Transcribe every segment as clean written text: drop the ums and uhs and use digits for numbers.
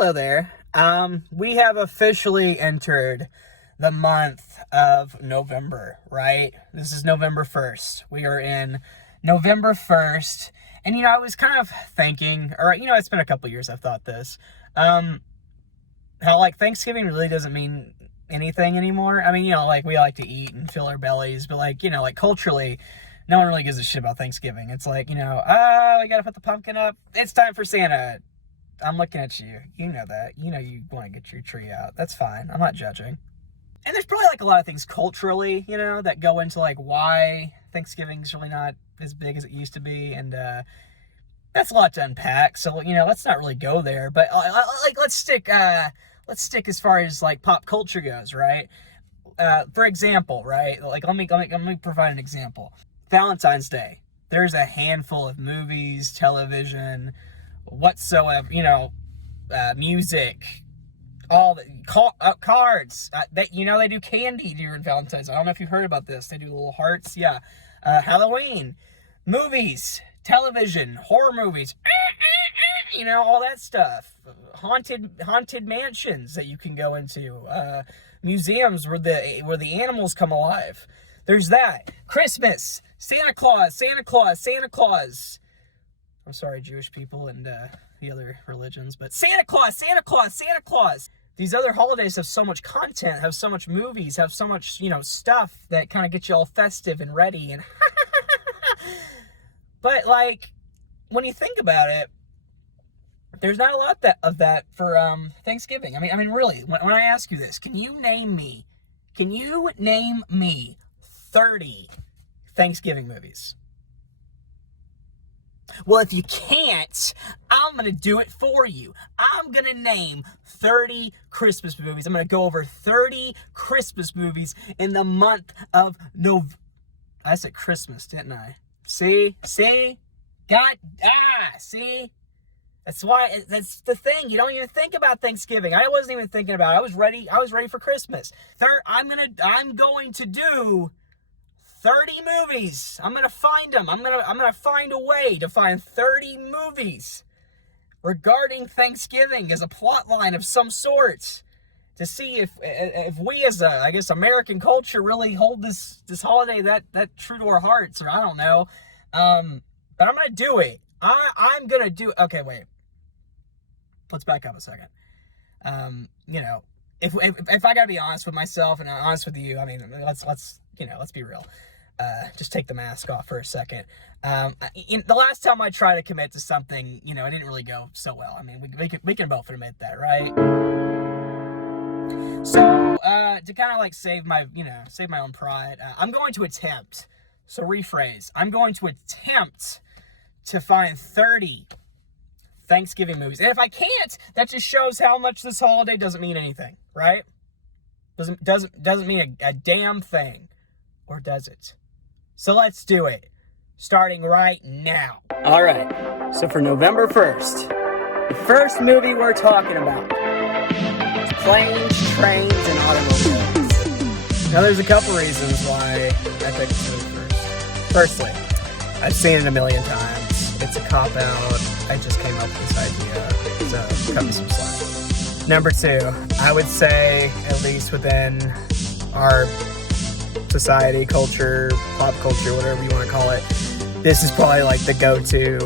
Hello there. We have officially entered the month of November, right? This is November 1st. We are in November 1st. And, I was kind of thinking, or, it's been a couple years I've thought this, how, Thanksgiving really doesn't mean anything anymore. I mean, we like to eat and fill our bellies, but, culturally, no one really gives a shit about Thanksgiving. It's we gotta put the pumpkin up. It's time for Santa. I'm looking at you. You know that. You want to get your tree out. That's fine. I'm not judging. And there's probably a lot of things culturally, that go into why Thanksgiving's really not as big as it used to be. And that's a lot to unpack. So, let's not really go there. But let's stick as far as pop culture goes, right? For example, right? Let me provide an example. Valentine's Day. There's a handful of movies, television, whatsoever, music, all the cards that they do candy during Valentine's. I don't know if you've heard about this. They do little hearts. Yeah. Halloween, movies, television, horror movies, all that stuff. Haunted mansions that you can go into, museums where the animals come alive. There's that. Christmas, Santa Claus. I'm sorry, Jewish people and the other religions, but Santa Claus. These other holidays have so much content, have so much movies, have so much, stuff that kind of get you all festive and ready. And but when you think about it, there's not a lot of that for Thanksgiving. I mean, really, when I ask you this, can you name me 30 Thanksgiving movies? Well, if you can't, I'm going to do it for you. I'm going to name 30 Christmas movies. I'm going to go over 30 Christmas movies in the month of November. I said Christmas, didn't I? See? See? That's why, that's the thing. You don't even think about Thanksgiving. I wasn't even thinking about it. I was ready for Christmas. I'm going to do 30 movies. I'm going to find them. I'm going to find a way to find 30 movies regarding Thanksgiving as a plot line of some sort to see if we as American culture really hold this holiday that true to our hearts, or I don't know. But I'm going to do it. I'm going to do okay, wait. Let's back up a second. If I got to be honest with myself and honest with you, I mean, let's be real. Just take the mask off for a second. The last time I tried to commit to something, it didn't really go so well. I mean, we can both admit that, right? So, to kind of save my own pride, I'm going to attempt. So rephrase. I'm going to attempt to find 30 Thanksgiving movies. And if I can't, that just shows how much this holiday doesn't mean anything, right? Doesn't mean a damn thing. Or does it? So let's do it. Starting right now. All right. So for November 1st, the first movie we're talking about is Planes, Trains, and Automobiles. Now there's a couple reasons why I picked this movie first. Firstly, I've seen it a million times. It's a cop-out. I just came up with this idea, so cut me some slack. Number two, I would say, at least within our society, culture, pop culture, whatever you want to call it, this is probably the go-to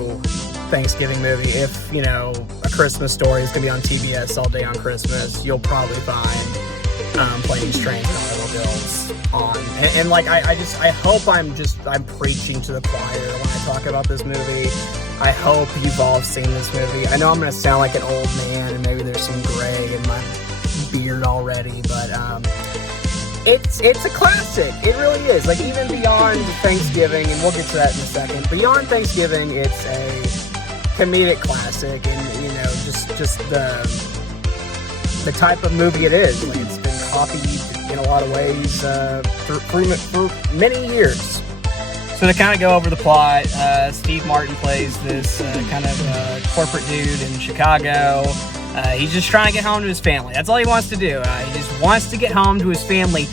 Thanksgiving movie. If, A Christmas Story is going to be on TBS all day on Christmas, you'll probably find Planes, Trains, and Automobiles on. And I hope I'm preaching to the choir when I talk about this movie. I hope you've all seen this movie. I know I'm going to sound like an old man, and maybe there's some gray in my beard already, but it's a classic. It really is. Even beyond Thanksgiving, and we'll get to that in a second. Beyond Thanksgiving, it's a comedic classic, and just the type of movie it is. It's been copied in a lot of ways for many years. So to kind of go over the plot, Steve Martin plays this kind of corporate dude in Chicago. He's just trying to get home to his family. That's all he wants to do. He just wants to get home to his family.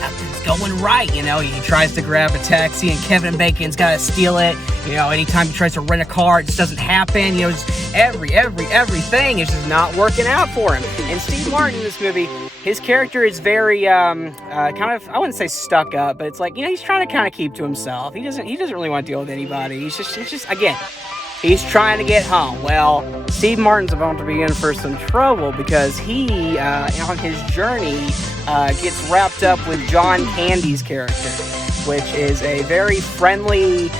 Nothing's going right, you know. He tries to grab a taxi, and Kevin Bacon's got to steal it. You know, anytime he tries to rent a car, it just doesn't happen. You know, just everything is just not working out for him. And Steve Martin in this movie, his character is very, kind of, I wouldn't say stuck up, but it's like, you know, he's trying to kind of keep to himself. He doesn't really want to deal with anybody. He's just, again, he's trying to get home. Well, Steve Martin's about to be in for some trouble because he, on his journey, gets wrapped up with John Candy's character, which is a very friendly,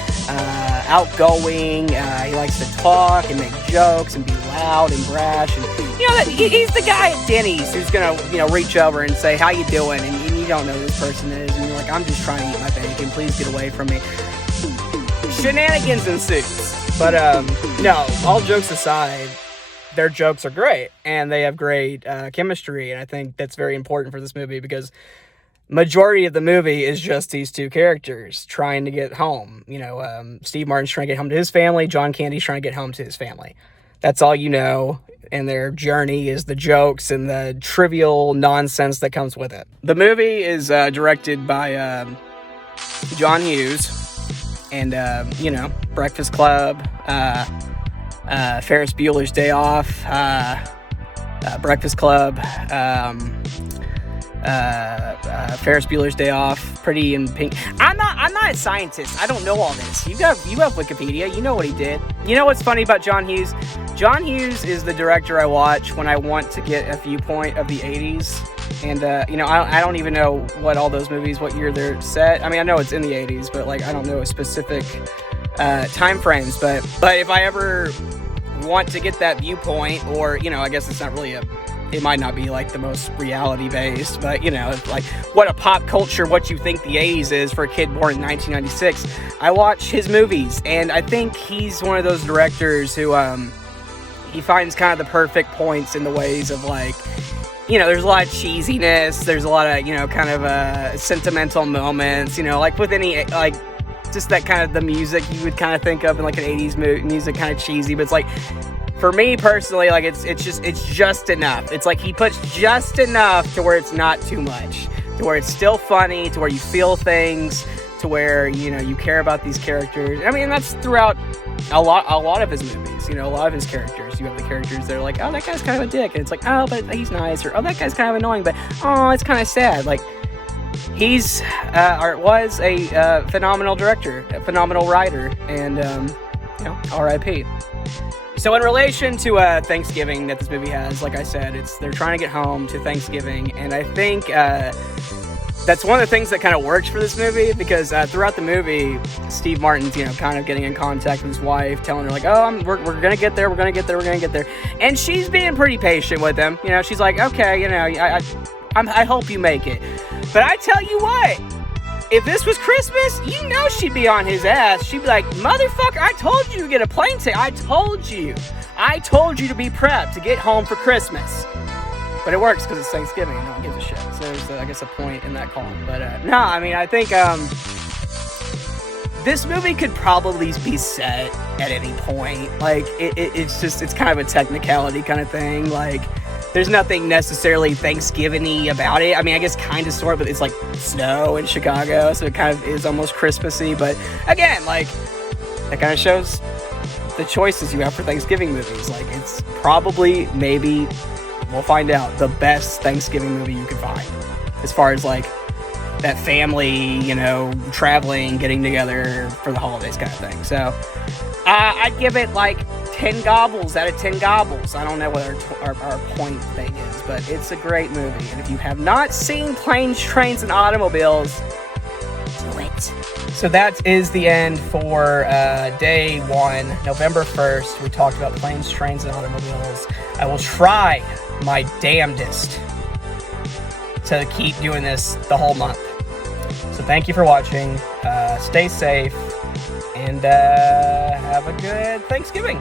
outgoing, he likes to talk and make jokes and be loud and brash. And, you know, he's the guy at Denny's who's going to, you know, reach over and say, how you doing? And you don't know who this person is. And you're like, I'm just trying to eat my bacon. Please get away from me. Shenanigans ensues. But, no, all jokes aside, their jokes are great, and they have great chemistry, and I think that's very important for this movie, because majority of the movie is just these two characters trying to get home. You know, Steve Martin's trying to get home to his family, John Candy's trying to get home to his family. That's all you know, and their journey is the jokes and the trivial nonsense that comes with it. The movie is directed by John Hughes, and, you know, Breakfast Club, Ferris Bueller's Day Off, Breakfast Club, Ferris Bueller's Day Off, Pretty in Pink. I'm not a scientist. I don't know all this. You have Wikipedia. You know what he did. You know what's funny about John Hughes? John Hughes is the director I watch when I want to get a viewpoint of the 80s. And, you know, I don't even know what all those movies, what year they're set. I mean, I know it's in the 80s, but, like, I don't know a specific time frames. But if I ever want to get that viewpoint, or, you know, I guess it's not really it might not be, like, the most reality-based, but, you know, like, what a pop culture, what you think the 80s is for a kid born in 1996, I watch his movies, and I think he's one of those directors who, he finds kind of the perfect points in the ways of, like, you know, there's a lot of cheesiness, there's a lot of, you know, kind of, sentimental moments, you know, like, with any, like, just that kind of the music you would kind of think of in, like, an 80s music, kind of cheesy, but it's, like, for me personally, like, it's just enough. It's like he puts just enough to where it's not too much, to where it's still funny, to where you feel things, to where, you know, you care about these characters. I mean, that's throughout a lot of his movies. You know, a lot of his characters. You have the characters that are like, oh, that guy's kind of a dick, and it's like, oh, but he's nice, or oh, that guy's kind of annoying, but oh, it's kind of sad. Like, he's or was a phenomenal director, a phenomenal writer, and you know, R.I.P. So in relation to Thanksgiving that this movie has, like I said, they're trying to get home to Thanksgiving, and I think that's one of the things that kind of works for this movie, because throughout the movie, Steve Martin's, you know, kind of getting in contact with his wife, telling her, like, oh, we're gonna get there, we're gonna get there, and she's being pretty patient with him. You know, she's like, okay, you know, I hope you make it. But I tell you what, if this was Christmas, you know she'd be on his ass. She'd be like, motherfucker, I told you to get a plane ticket. I told you to be prepped to get home for Christmas. But it works because it's Thanksgiving and no one gives a shit. So there's, I guess, a point in that call. But no, I mean, I think this movie could probably be set at any point. Like, it's kind of a technicality kind of thing. Like, there's nothing necessarily Thanksgiving-y about it. I mean, I guess kind of sort of, but it's like snow in Chicago, so it kind of is almost Christmassy. But again, like, that kind of shows the choices you have for Thanksgiving movies. Like, it's probably, maybe, we'll find out, the best Thanksgiving movie you can find. As far as, like, that family, you know, traveling, getting together for the holidays kind of thing. So, I'd give it, like, 10 gobbles out of 10 gobbles. I don't know what our point thing is, but it's a great movie. And if you have not seen Planes, Trains, and Automobiles, do it. So that is the end for day one, November 1st. We talked about Planes, Trains, and Automobiles. I will try my damnedest to keep doing this the whole month. So thank you for watching. Stay safe. And have a good Thanksgiving.